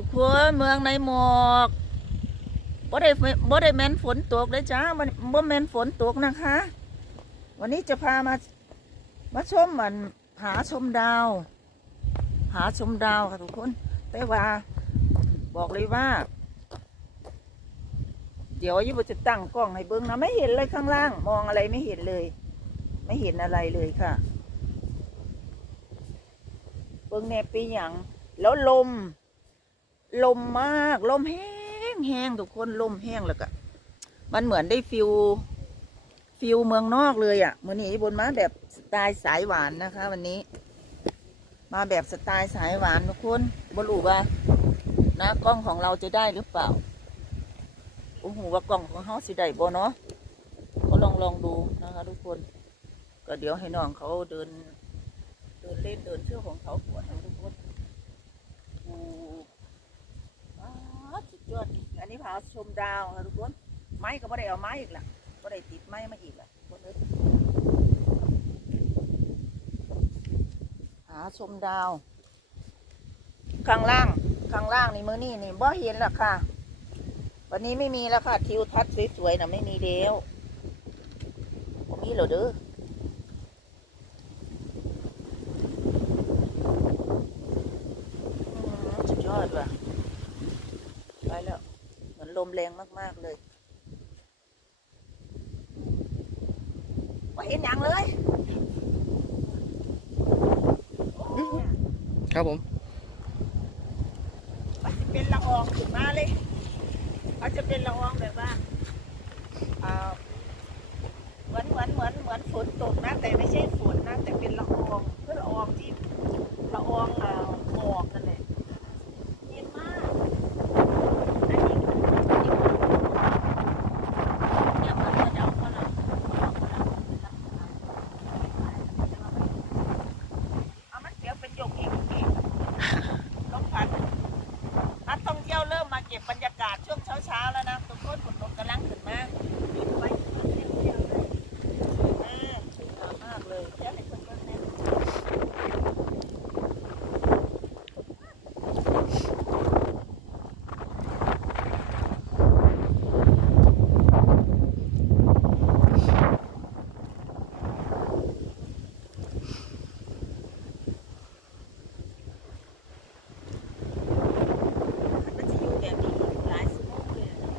ทุกคนเมืองในหมอกบ่ได้บ่ได้แม่นฝนตกเลยจ้ามันบ่แม่นฝนตกนะคะ วันนี้จะพามามาชมมันหาชมดาว หาชมดาวค่ะทุกคน แต่ว่าบอกเลยว่า เดี๋ยวยุบจะตั้งกล้องให้เบิ้งนะไม่เห็นเลยข้างล่าง มองอะไรไม่เห็นเลย ไม่เห็นอะไรเลยค่ะ เบิ้งแนบปีหยังแล้วลม ลมมาก ลมแห้งแห้งทุกคนลมแห้งแล้วก็มันเหมือนได้ฟิลฟิลเมืองนอกเลยอะ่ะมื่อนี้บนมาแบบสไตล์สายหวานนะคะ วันนี้ มาแบบสไตล์สายหวานทุกคนบรู้ว่านะกล้องของเราจะได้หรือเปล่าโอ้โหว่ากล้องของเขาสิได้บ่เนาะก็ลองลองดูนะคะทุกคน ก็เดี๋ยวให้น้องเขาเดิน เดินเล่นเดินเที่ยวของเขาก่อนนะทุกคนโอ้ว้าวสุดยอด อันนี้พาชมดาวค่ะทุกคน ไม้ก็ไม่ได้เอาไม้อีกละไม่ได้ติดไม้มาอีกละคนเอ้ยหาชมดาว ข้างล่าง ข้างล่างนี่มือนี่นี่บ่เห็นและค่ะ วันนี้ไม่มีแล้วค่ะ ทิวทัศน์สวยๆนะไม่มีแล้วผมมีเหรอเด้อสุดยอดว่ะ ไปแล้ว เหมือน ลมแรงมาก ๆ เลยไม่เห็นอย่างเลย ครับผมมันจะเป็นละอองขึ้นมาเลยมันจะเป็นละอองแบบว่าอ่าเหมือนเหมือนเหมือนเหมือนฝนตกนะ แต่ไม่ใช่ฝนนะ แต่เป็นละอองคือละอองที่ละอองอ่าหมอกนั่นแหละเย็นมาก อันนี้เนี่ยมันก็จะเอาฝรั่งเอาฝรั่งเป็นลักษณะเอามันเดี๋ยวเป็นหยกเองเองต้องพัน นักท่องเที่ยว เก็บบรรยากาศช่วงเช้าๆแล้วนะทุกคนฝนตกกำลังขึ้นมาปิดไว้เที่ยวเที่ยวเลยเออสวยงามมากเลยแค่ในคนก็แน่นมันจะอยู่แบบนี้หลายชั่วโมงเลยนะ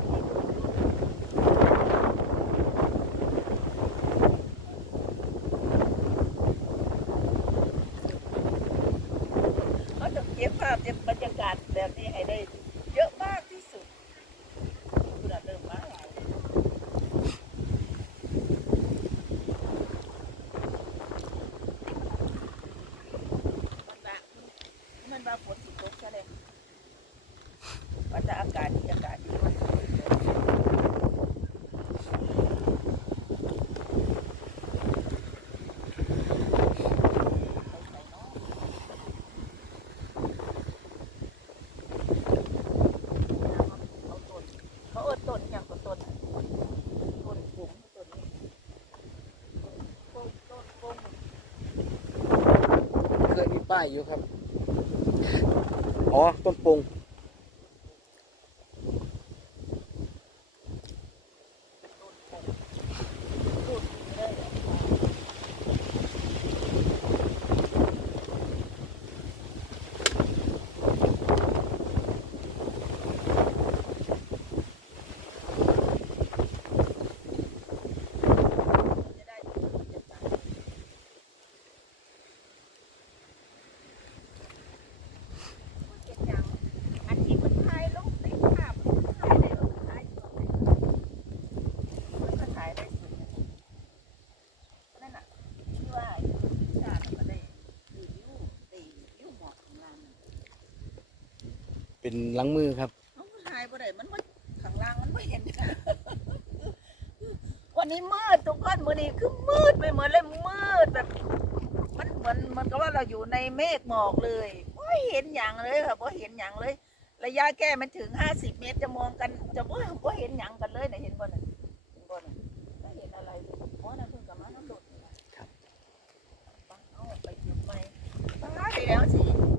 เขาจะเก็บภาพบรรยากาศแบบนี้ให้ได้เยอะมากที่สุดคุณอาเริ่มมาแล้วมันบะมันมาฝนสิตกใช่ไหมว่าจะอากาศดีอากาศดีมากเขาเอิ้น ต้นอย่างกับต้นต้นปุ๋มต้นนี้ต้นต้นต้นต้นเคยมีป้ายอยู่ครับ อ๋อ ต้นปง จะได้ดูบรรยากาศเก็บอย่างอันที่มันถ่ายลงในภาพมันถ่ายได้หรอถ่ายอยู่ตรงไหนมันก็ถ่ายได้สุดนะนั่นน่ะที่ว่าชาติมันได้ดูยิ้วตียิ้วหมอกของเราน่ะ เป็นล้างมือครับเอามันหายไปได้มันว่ข้างล่างมันไม่เห็น วันนี้มืดทุกคนวันนี้คือมืดไปเหมือนเลยมืดแบบ มันเหมือนมันก็ว่าเราอยู่ในเมฆหมอกเลยไม่เห็นอย่างเลยค่ะไม่เห็นอย่างเลย ระยะแก้มันถึงห้าสิบเมตรจะมองกัน จะไม่ไม่เห็นอย่างกันเลย